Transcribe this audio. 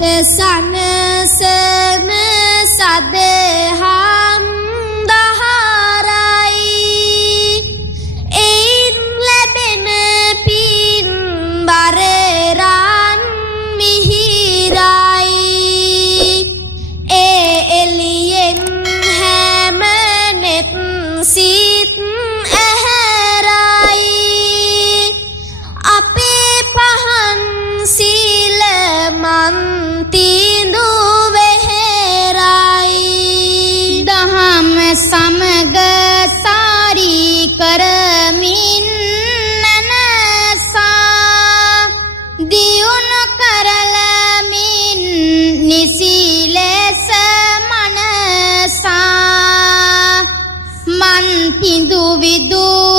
සනසන සදහම් දහරයි එයින් ලැබෙන පින් බරරන් මිහිරයි ඒ එළියෙන් හැම නෙත් සිත් ඇහැරයි අපේ පහන් සීල මන්තිඳු වෙහෙරයි දහම සමග සාරී කරමින් නනසා දියුණු කරලමින් නිසි ලෙස මනසා මන්තිඳු විදු